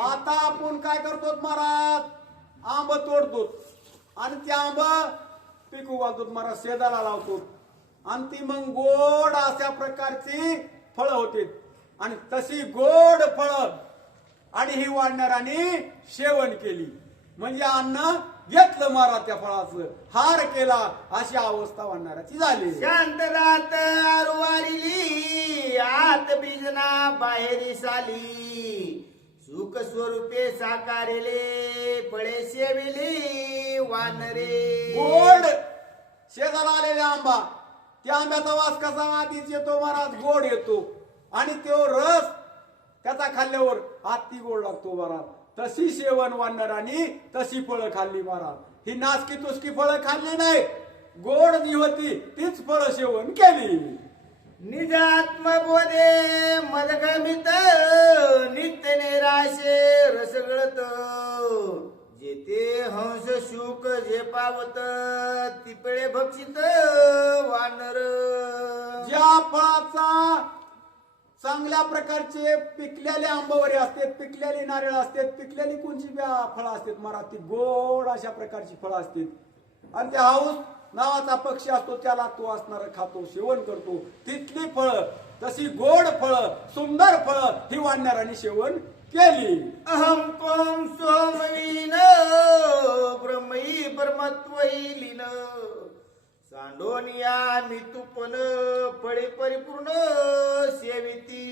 आता आपण काय करतो महाराज, आंब तोडतो आणि ते आंब पिकू घालतो महाराज, शेताला लावतो आणि ती मग गोड अशा प्रकारची फळं होते. आणि तशी गोड फळं आणि ही वाढणाऱ्याने सेवन केली म्हणजे अन्न घेतलं महाराज त्या फळाचं, हार केला अशी अवस्था वाढणाऱ्याची झाली. शांत रात आरवारिली आत बीजना बाहेरी साली सुख स्वरूपे साकारेले फळे सेविली वानरे. गोड शेजाला आलेला आंबा, त्या आंब्याचा वास कसा आधीच येतो महाराज, गोड येतो आणि तो रस त्याचा खाल्ल्यावर आत्ती गोड लागतो महाराज. तशी सेवन वाढणाऱ्याने तशी फळं खाल्ली महाराज. ही नासकी तुसकी फळं खाल्ली नाही, गोड जी होती तीच फळं सेवन केली. निजात्मबोधे मदगमित नित्य निराशे रसगळत जेते हंस शुक जे पावत तिपळे भक्षित वानर. ज्या फळाचा चांगल्या प्रकारचे पिकलेले आंबावरे असतात, पिकलेली नारळ असतात, पिकलेली कोणची फळं असतात महाराज, ती गोड अशा प्रकारची फळं असतात. आणि ते हाऊस नावाचा पक्षी असतो त्याला तो असणार खातो, सेवन करतो. तिथली फळं तशी गोड फळं सुंदर फळं ही वाढणाऱ्यांनी सेवन केली. अहम कोम सोमवीन ब्रह्मई ब्रह्मत्वई लीन सांडोनिया मितुपन फळे परिपूर्ण सेविती.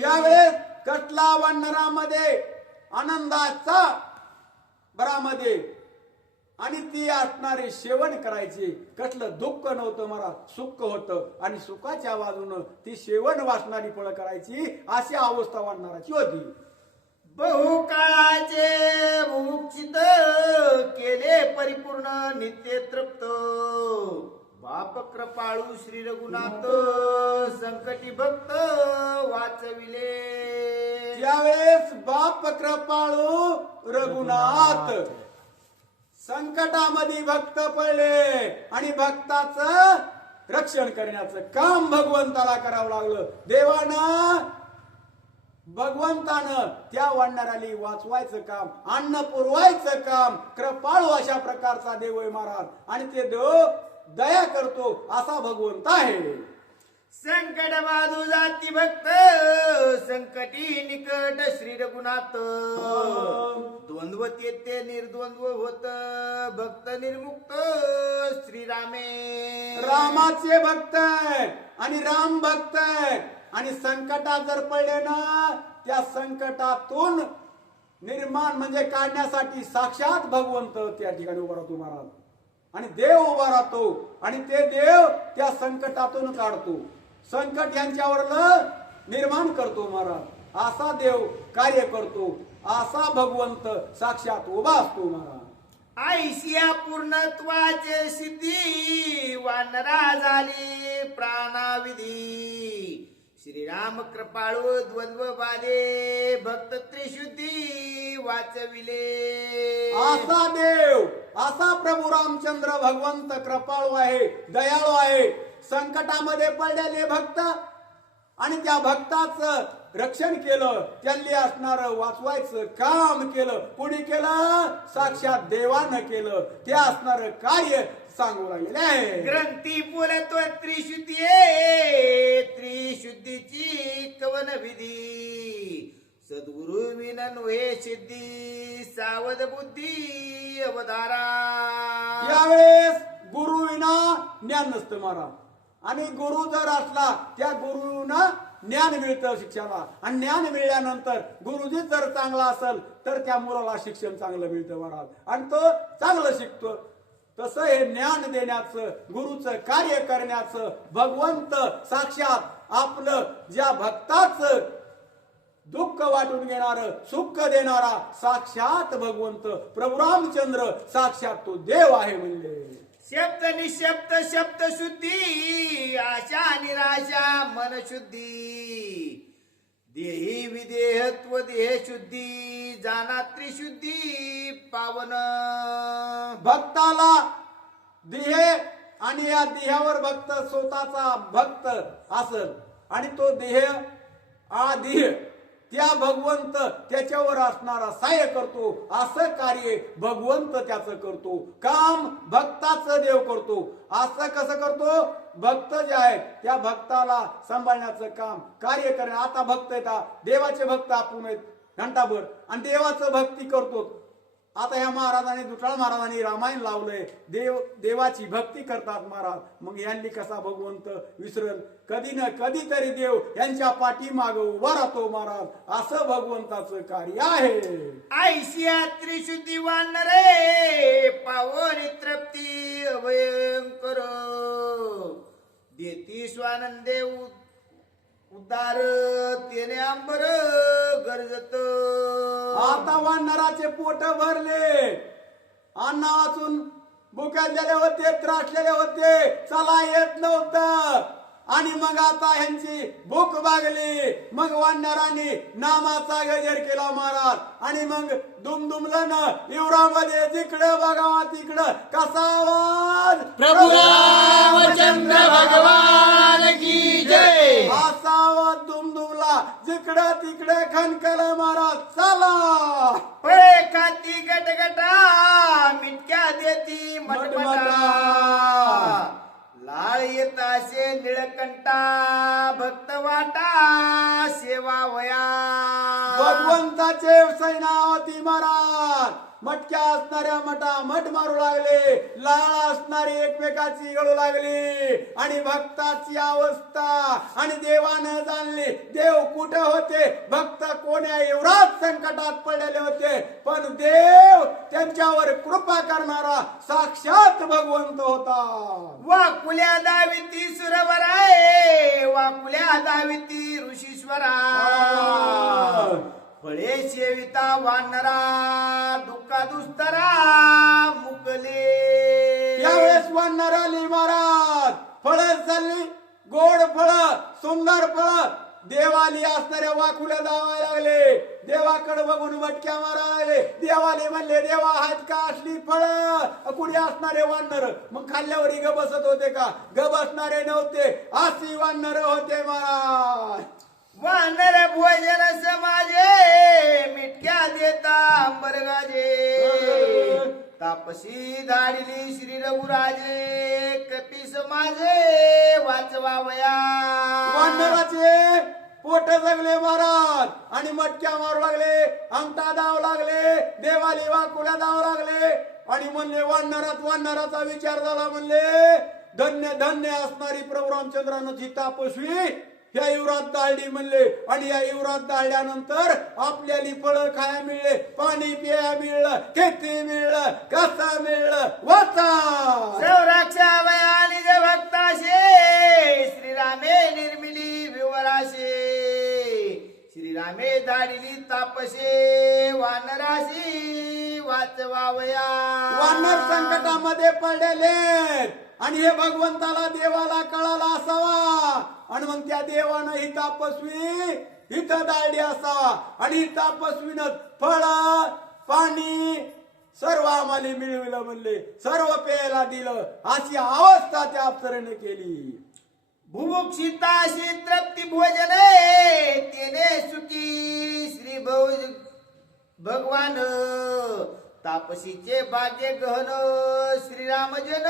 त्यावेळेस कटला वाढणारामध्ये आनंदाचा बरामध्ये आणि ती असणारे सेवन करायचे. कसलं दुःख नव्हतं मला, सुख होतं आणि सुखाच्या बाजूनं ती सेवन वाचणारी फळं करायची अशी अवस्था वाढणाराची होती. बहुकाळाचे मुमुक्षित केले परिपूर्ण नित्य तृप्त बाप कृपाळू श्री रघुनाथ संकटी भक्त वाचविले. त्यावेळेस बाप कृपाळू रघुनाथ संकटामध्ये भक्त पडले आणि भक्ताचं रक्षण करण्याचं काम भगवंताला करावं लागलं. देवानं भगवंतानं त्या वाढणाऱ्याला वाचवायचं काम, अन्न पुरवायचं काम कृपाळू अशा प्रकारचा देव आहे महाराज. आणि ते देव दया करतो असा भगवंत आहे. संकट बाजू जाती भक्त संकटी निकट श्री रघुनाथ द्वंद्व ते निर्द्वंद्व होत भक्त निर्मुक्त श्रीरामे. रामाचे भक्त आहेत आणि राम भक्त आहेत आणि संकटात जर पडले ना त्या संकटातून निर्माण म्हणजे काढण्यासाठी साक्षात भगवंत त्या ठिकाणी उभा राहतो महाराज. आणि देव उभा राहतो आणि ते देव त्या संकटातून काढतो, संकट यांच्यावरलं निर्माण करतो महाराज. असा देव कार्य करतो, असा भगवंत साक्षात उभा असतो महाराज. आयशिया पूर्णत्वाचे सिद्धी वानरा झाली प्राणाविधी श्रीराम कृपाळू द्वंद्व बाधे भक्त त्रिशुद्धी वाचविले. असा देव असा प्रभू रामचंद्र भगवंत कृपाळू आहे, दयाळू आहे. संकटामध्ये पडलेले भक्त आणि त्या भक्ताचं रक्षण केलं, त्यांनी असणार वाचवायचं काम केलं. कुणी केलं? साक्षात देवानं केलं. ते असणार कार्य सांगू लागलेले आहे. ग्रंथी बोलतो त्रिशुद्धी त्रिशुद्धीची कवन विधी सद्गुरु विन नोहे सिद्धी सावध बुद्धी अवधारा. यावेळेस गुरु विना ज्ञान नसतं महाराज. आणि गुरु जर असला त्या गुरुना ज्ञान मिळतं शिक्षणाला. आणि ज्ञान मिळाल्यानंतर गुरुजी जर चांगला असेल तर त्या मुलाला शिक्षण चांगलं मिळतं महाराज. आणि तो चांगलं शिकतो. तसं हे ज्ञान देण्याचं गुरुचं कार्य करण्याचं भगवंत साक्षात आपलं ज्या भक्ताचं दुःख वाटून घेणार सुख देणारा साक्षात भगवंत प्रभू रामचंद्र साक्षात तो देव आहे म्हणले. शब्द निशब्द शब्द शुद्धी आशा निराशा मन शुद्धी देही विदेहत्व देह शुद्धी जाना त्रिशुद्धी पावन. भक्ताला देह आणि या देहावर भक्त स्वतःचा भक्त असल आणि तो देह आदेह त्या भगवंत त्याच्यावर असणारा सहाय्य करतो. असं कार्य भगवंत त्याचं करतो. काम भक्ताचं देव करतो. असं कसं करतो? भक्त जे आहेत त्या भक्ताला सांभाळण्याचं काम कार्य करणे. आता भक्त येतात देवाचे भक्त आपण आहेत घंटाभर आणि देवाचं भक्ती करतो. आता ह्या महाराजांनी दुटाळ महाराजांनी रामायण लावलंय. देवाची भक्ती करतात महाराज. मग यांनी कसा भगवंत विसरल? कधी न कधीतरी देव यांच्या पाठीमाग उभा राहतो महाराज. असं भगवंताचं कार्य आहे. आयशिया त्रिशुद्धी वानरे पावन तृप्ती अभयंकर देती स्वानंदे उदार तेने अंबर गरजत. आता वानराचे पोट भरले. अन्न वाचून भुक्यालेले होते त्रासलेले होते. चला येत नव्हतं. आणि मग आता ह्यांची भूक भागली. मग वानरांनी नामाचा गजर केला महाराज. आणि मग दुमदुमलं ना युवरामध्ये जिकडं बघावा तिकडं कसा आवाज प्रभू रामचंद्र भगवान की जय. असा आवाज दुमदुमला जिकडं तिकडे खनकलं महाराज. चला पळे खाती गटगटा मिटक्या देती मटमटा लाळ येताशे निळकंठा भक्त वाटा सेवा वया. भगवंताचे सैना होती महाराज. मटक्या असणाऱ्या मटा मठ मारू लागले. लाळ असणारी एकमेकाची गळू लागली. आणि भक्ताची अवस्था आणि देवानं जाणली देव कुठे होते भक्त कोण्या एवढाच संकटात पडलेले होते. पण देव त्यांच्यावर कृपा करणारा साक्षात भगवंत होता. वाकुल्या दाविती सुरवराय वाकुल्या दाविती ऋषीश्वरा फळे सेविता वानरा दुःखा दुस्तरा मुकले. यावेळेस वानर आली महाराज. फळ चालली गोड फळ सुंदर फळ देवाली असणाऱ्या वाकुल्या दावायला लागले. देवाकडे बघून मटक्या मारायला लागले. देवाले म्हणले देवा आहेत का असली फळ? कुणी असणारे वानर मग खाल्ल्यावरही ग बसत होते का? ग बसणारे नव्हते. अशी वानर होते महाराज. वानर भोजन समाजे मिटक्या देता अंबरगाजे तापसी धाडिली श्री रघुराजे कपी समाजे वाचवावया. वानराचे पोट जगले महाराज. आणि मटक्या मारू लागले. अंगठा दाव लागले. देवाली वाकुल्या दाव लागले. आणि म्हणले वानराचा विचार झाला. म्हणले धन्य धन्य असणारी प्रभू रामचंद्रानं जी तापस्वी या युवरात दाळली म्हणले. आणि या युवरात दाळल्यानंतर आपल्याला फळं खाया मिळले. पाणी पिया मिळलं. खेती मिळलं. कसा मिळलं वाचा संरक्षावया निज भक्ताशे श्रीरामे निर्मिली विवराशे श्रीरामे धाडिली तापसे वानराशी वाचवावया. वानर संकटामध्ये पडलेले. आणि हे भगवंताला देवाला कळाला असावा. आणि मग त्या देवानं ही तापस्वी इथं दाळली असावा. आणि ही तापस्वीनं फळ पाणी सर्व आम्हाला मिळविलं म्हणले. सर्व प्यायला दिलं. अशी अवस्था त्या अप्सरेने केली. भुभुक्षिताशी तृप्ती भोजने तेने सुखी श्री भगवान तापसीचे भाग्य गहन श्रीरामजन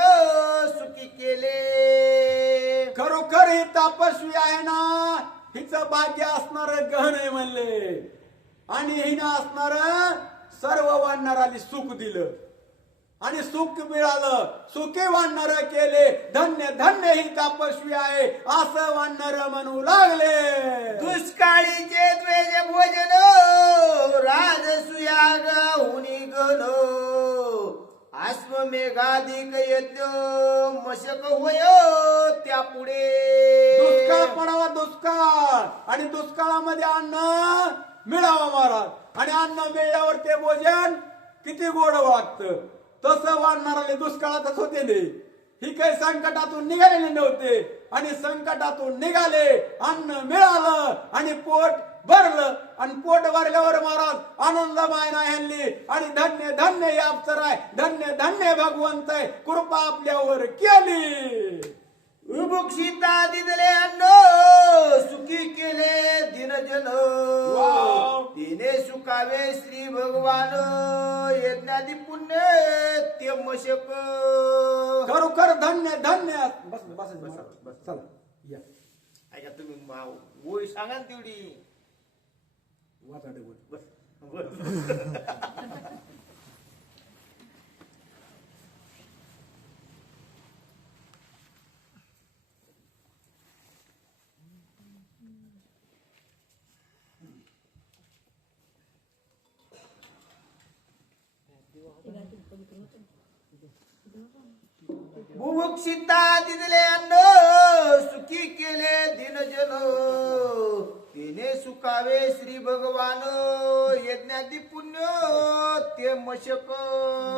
सुखी केले. खरोखर ही तापस्वी आहे ना हिचं भाग्य असणार गहन आहे म्हणले. आणि हिनं असणार सर्व वानराली सुख दिलं आणि सुख मिळालं. सुखी वानर केले धन्य धन्य ही तपस्वी आहे असं वानर म्हणू लागले. दुष्काळीचे द्वेज भोजन राजसुयाग हुनी गण अश्वमेघाधिक यज्ञ मशक होय त्यापुढे. दुष्काळ पडावा दुष्काळ आणि दुष्काळामध्ये अन्न मिळावं महाराज आणि अन्न मिळाल्यावर ते भोजन किती गोड वाटतं. तसं वाढणारे दुष्काळातच होते ते. ही काही संकटातून निघालेले नव्हते आणि संकटातून निघाले, अन्न मिळालं आणि पोट भरलं आणि पोट भरल्यावर महाराज आनंदमय नाही आणि धन्य धन्य हे अप्सर आहे, धन्य धन्य भगवंत आहे, कृपा आपल्यावर केली. उभुक्षिता दिदले अन्न सुखी केले दिनजन तिने सुखावे श्री भगवान यज्ञादी पुण्य ते मशक. खरोखर धन्य धन्य. बस बस बस बस चला या ऐका तुम्ही ओळी सांगा ना तेवढी. वाचा डबल. बस बुभुक्षिता दिदले अन्न सुखी केले दिनजन तिने सुखावे श्री भगवान यज्ञादी पुण्य ते मशक.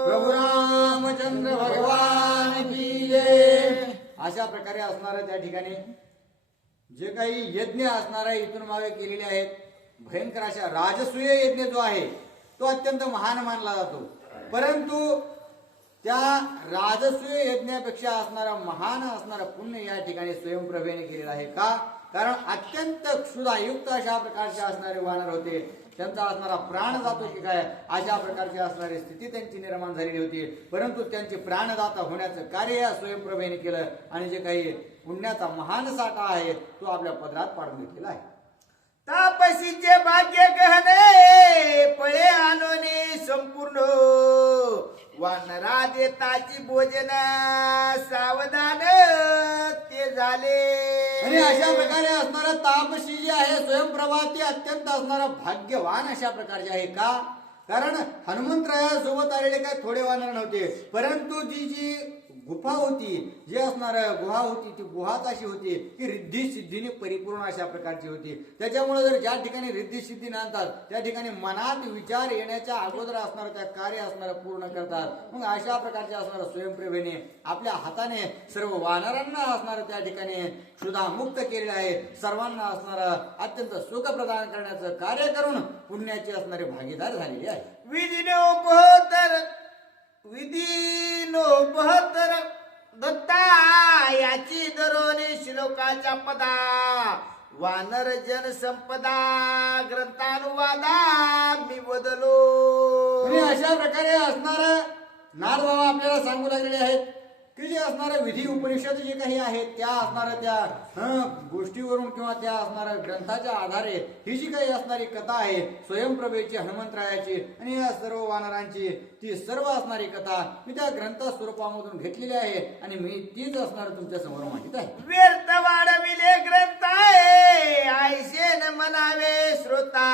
प्रभू रामचंद्र भगवान की जय. अशा प्रकारे असणार त्या ठिकाणी जे काही यज्ञ असणार आहे इथून मागे केलेले आहेत, भयंकर अशा राजसूय यज्ञ जो आहे तो अत्यंत महान मानला जातो. परंतु त्या राजसूय यज्ञापेक्षा असणारा महान असणारा पुण्य या ठिकाणी स्वयंप्रभेने केलेला आहे. का? कारण अत्यंत क्षुधायुक्त अशा प्रकारचे असणारे वानर होते. त्यांचा असणारा प्राण जातो की काय अशा प्रकारची असणारी स्थिती त्यांची निर्माण झालेली होती. परंतु त्यांचे प्राणदाता होण्याचं कार्य या स्वयंप्रभेने केलं आणि जे काही पुण्याचा महान साठा आहे तो आपल्या पदरात पाडून घेतलेला आहे. तापसीचे भाग्य गहने पळे आणोने संपूर्ण वानरा देताची भोजन सावधान ते झाले. आणि अशा प्रकारे असणारा तापसी जे आहे स्वयंप्रभा ती अत्यंत असणारा भाग्यवान अशा प्रकारचे आहे. का? कारण हनुमंतरायासोबत आलेले काय थोडे वानर नव्हते, परंतु जी गुफा होती, जी असणार गुहा होती, ती गुहाच अशी होती की रिद्धी सिद्धीने परिपूर्ण अशा प्रकारची होती. त्याच्यामुळे जर ज्या ठिकाणी रिद्धी सिद्धी नांदतात त्या ठिकाणी मनात विचार येण्याच्या अगोदर असणार त्या कार्य असणार पूर्ण करतात. मग अशा प्रकारचे असणार स्वयंप्रेमेने आपल्या हाताने सर्व वानरांना असणार त्या ठिकाणी क्षुधामुक्त केलेले आहे. सर्वांना असणार अत्यंत सुख प्रदान करण्याचं कार्य करून पुण्याचे असणारे भागीदार झालेले आहे. विधीनोपहतर दत्ता याची दरोने श्लोकाच्या पदा वानर जन संपदा ग्रंथानुवादा मी बदलो. आणि अशा प्रकारे असणार नाथबाबा आपल्याला सांगू लागलेले आहेत की जे असणारे विधी उपनिषद जे काही आहेत त्या असणाऱ्या त्या गोष्टीवरून किंवा त्या असणाऱ्या ग्रंथाच्या आधारे ही जी काही असणारी कथा आहे स्वयंप्रभेची हनुमंतरायाची आणि या सर्व वानरांची ती सर्व असणारी कथा मी त्या ग्रंथ स्वरूपामधून घेतलेली आहे आणि मी तीच असणार तुमच्या समोर मांडत आहे. व्यर्थ वाढविले ग्रंथ आहे आयशेन म्हणावे श्रोता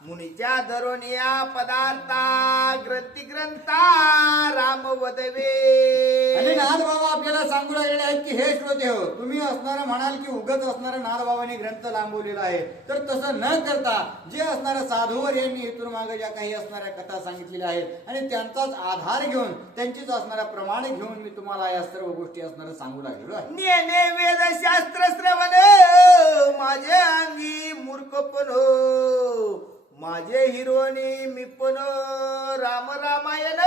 मुनीच्या धरोनिया पदार्था ग्रंथी ग्रंथा राम वदवे. आणि नाथबाबा आपल्याला सांगू लागलेले आहेत की हे श्रोते हो, तुम्ही असणारं म्हणाल की उगत असणारा नाथबाबांनी ग्रंथ लांबवलेला आहे, तर तसं न करता जे असणाऱ्या साधूवर यांनी इथून मागे ज्या काही असणाऱ्या कथा सांगितलेल्या आहेत आणि त्यांचाच आधार घेऊन त्यांचीच असणाऱ्या प्रमाणे घेऊन मी तुम्हाला या सर्व गोष्टी असणाऱ्या सांगू लागलेलो आहे. नेने वेदशास्त्र श्रवण माझे अंगी मूर्खपण माझे हिरोनी मी पण राम रामायण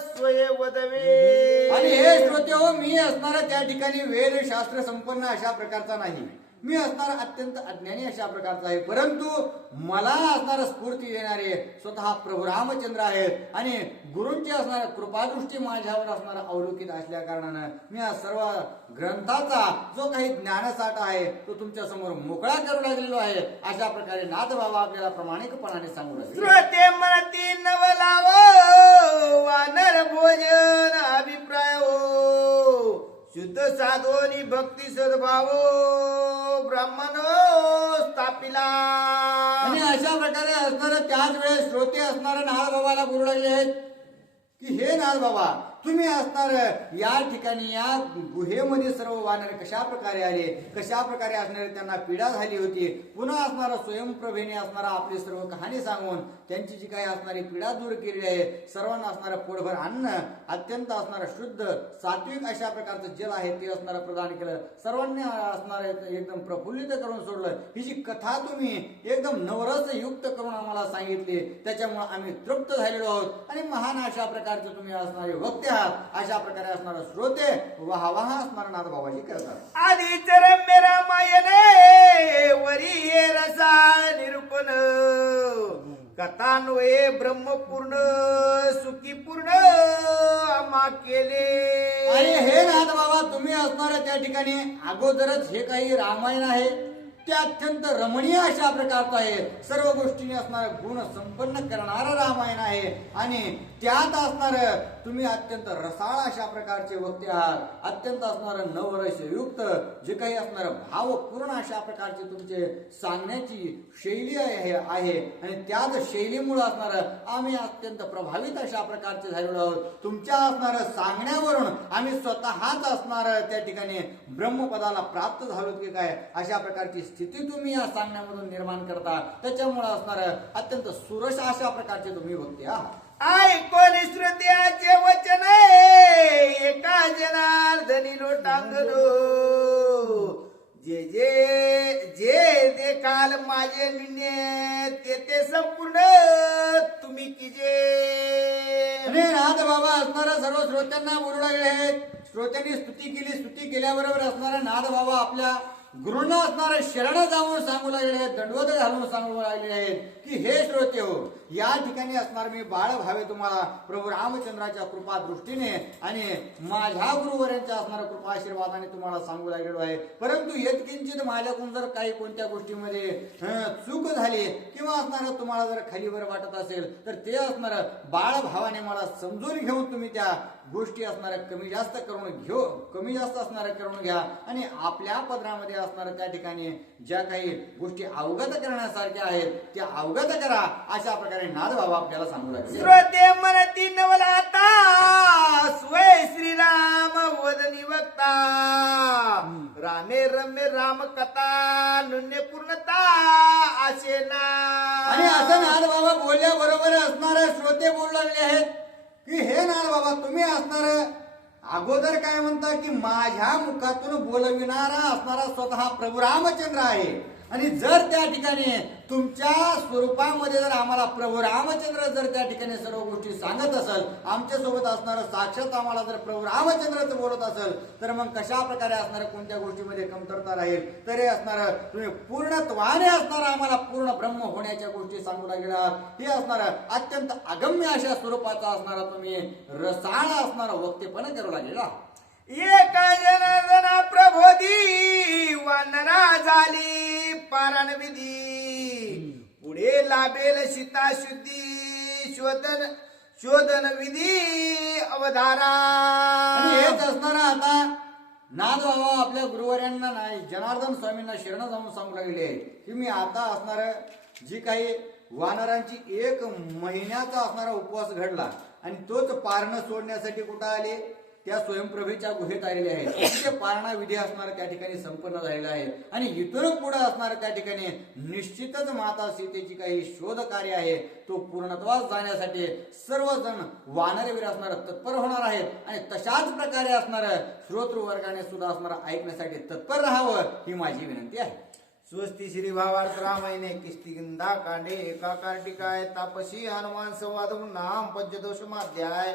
स्वय वदवे. आणि हे श्रोते हो, मी असणारा त्या ठिकाणी वेद शास्त्र संपन्न अशा प्रकारचा नाही, मी असणार अत्यंत अज्ञानी अशा प्रकारचा आहे, परंतु मला असणार स्फूर्ती देणारे स्वतः प्रभू रामचंद्र आहेत आणि गुरूंची असणाऱ्या कृपादृष्टी माझ्यावर असणारा अवलोकित असल्या कारणानं मी या सर्व ग्रंथाचा जो काही ज्ञानसाठा आहे तो तुमच्या समोर मोकळा करू लागलेलो आहे. अशा प्रकारे नाथ बाबा आपल्याला प्रामाणिकपणाने सांगू लागले. श्रोते म्हणती नवलाव वानर भोजन अभिप्राय शुद्ध साधोनी भक्ती सद्भाव ब्राह्मण स्थापिला. आणि अशा प्रकारे असणारं त्याच वेळेस श्रोते असणारे नाथ बाबाला बोलू लागले आहेत की हे नाथ बाबा, तुम्ही असणार या ठिकाणी या गुहेमध्ये सर्व वानर कशा प्रकारे आले, कशा प्रकारे असणारे त्यांना पीडा झाली होती, पुन्हा असणारा स्वयंप्रभेने असणारा आपली सर्व कहाणी सांगून त्यांची जी काही असणारी पीडा दूर केलेली आहे, सर्वांना असणारं पोटभर अन्न, अत्यंत असणारं शुद्ध सात्विक अशा प्रकारचं जल आहे ते असणारं प्रदान केलं, सर्वांनी असणारं एकदम प्रफुल्लित करून सोडलं. ही जी कथा तुम्ही एकदम नवरस युक्त करून आम्हाला सांगितली, त्याच्यामुळे आम्ही तृप्त झालेलो आहोत आणि महान अशा प्रकारचे तुम्ही असणारे वक्ते आहात. अशा प्रकारे असणारे श्रोते वाहवाह असणारा नाथ बाबाजी करतात. आधीच रम्य रामायणे वरी हे रसाळ निरूपण कथान्वये ब्रह्मपूर्ण सुखी पूर्ण आम्हा केले. आणि हे नाथ बाबा, तुम्ही असणाऱ्या त्या ठिकाणी अगोदरच हे काही रामायण आहे ते अत्यंत रमणीय अशा प्रकारचं आहे, सर्व गोष्टींनी असणारं गुण संपन्न करणारं रामायण आहे आणि त्यात असणारं तुम्ही अत्यंत रसाळ अशा प्रकारचे वक्ते आहात. अत्यंत असणारं नवरस युक्त जे काही असणारं भावपूर्ण अशा प्रकारचे तुमचे सांगण्याची शैली आहे आणि त्याच शैलीमुळे असणारं आम्ही अत्यंत प्रभावित अशा प्रकारचे झालेलो आहोत. तुमच्या असणारं सांगण्यावरून आम्ही स्वतःच असणारं त्या ठिकाणी ब्रह्मपदाला प्राप्त झालो की काय अशा प्रकारची स्थिती तुम्ही या सांगण्यामधून निर्माण करता. त्याच्यामुळे असणारं अत्यंत सुरस अशा प्रकारचे तुम्ही वक्ते आहात. ऐकोन श्रुत्याचे वचन एका जनार्दनी लोटांगण जे जे जे ते काल माझे मिळणे ते संपूर्ण तुम्ही कीजे. आणि नाथ बाबा असणाऱ्या सर्व श्रोत्यांना बोलू लागले आहेत. श्रोत्यांनी स्तुती केल्याबरोबर असणारा नाथ बाबा आपल्या गुरुंना असणारे शरण जाऊन सांगू लागले आहेत, दंडवत घालून सांगू लागले आहेत की हे श्रोते हो, या ठिकाणी असणार मी बाळ भावे तुम्हाला प्रभू रामचंद्राच्या कृपा दृष्टीने आणि माझ्या गुरुवरांच्या असणाऱ्या कृपा आशीर्वादाने तुम्हाला सांगू लागलेलो आहे. परंतु यत्किंचित माझ्याकडून जर काही कोणत्या गोष्टीमध्ये चूक झाली किंवा असणारं तुम्हाला जर खालीवर वाटत असेल तर ते असणारं बाळ भावाने मला समजून घेऊन तुम्ही त्या गोष्टी असणाऱ्या कमी जास्त असणाऱ्या करून घ्या आणि आपल्या पदरामध्ये असणाऱ्या त्या ठिकाणी ज्या काही गोष्टी अवगत करण्यासारख्या आहेत त्या अवगत करा. अशा प्रकारे नाथ बाबा आपल्याला सांगू लागले. श्रोते म्हणती नवलाता स्वय श्रीराम वदनी वक्ता रामे रम्य राम कथा नुन्य पूर्णता असे ना. आणि असं नाथ बाबा बोलल्याबरोबर असणारे श्रोते बोलू लागले आहेत की हे नाथ बाबा, तुम्ही असणार अगोदर काय म्हणता की माझ्या मुखातून बोलविणारा असणारा स्वतः प्रभू रामचंद्र आहे आणि जर त्या ठिकाणी तुमच्या स्वरूपामध्ये जर आम्हाला प्रभू रामचंद्र जर त्या ठिकाणी सर्व गोष्टी सांगत असेल, आमच्या सोबत असणारं साक्षात आम्हाला जर प्रभू रामचंद्रच बोलत असेल तर मग कशा प्रकारे असणाऱ्या कोणत्या गोष्टीमध्ये कमतरता राहील. तरी असणारं तुम्ही पूर्णत्वाने असणारं आम्हाला पूर्ण ब्रह्म होण्याच्या गोष्टी सांगू लागलेल्या आहात. हे असणारं अत्यंत अगम्य अशा स्वरूपाचा असणारा तुम्ही रसाळ असणारा वक्तेपण करू लागलेला आहात. एका जनार्दना प्रबोधी वानरा झाली पारण विधी पुढे लाभेल सीता शुद्धी शोधन विधी अवधारा. आणि हेच असणारा आता नाथ बाबा आपल्या गुरुवर्यांना नाही जनार्दन स्वामींना शरण जाऊन सांगू लागले आहे की मी आता असणार जी काही वानरांची 1 महिन्याचा असणारा उपवास घडला आणि तोच पारणं सोडण्यासाठी कुठं आले, त्या स्वयंप्रभेच्या गुहेत आलेले आहेत. तिथे पारणा विधी असणार त्या ठिकाणी संपन्न झालेला आहे आणि इथून पुढे असणार त्या ठिकाणी निश्चितच माता सीतेची काही शोध कार्य आहे तो पूर्णत्वास जाण्यासाठी सर्वजण वानरवीर असणार तत्पर होणार आहेत आणि तशाच प्रकारे असणार श्रोतृ वर्गाने सुद्धा असणार ऐकण्यासाठी तत्पर राहावं ही माझी विनंती आहे. स्वस्ती श्री भावार्थ रामायणे किस्तिगंधा कांडे एका कार्टिकाय तापसी हनुमान संवाद नाम पंचदोष माध्याय.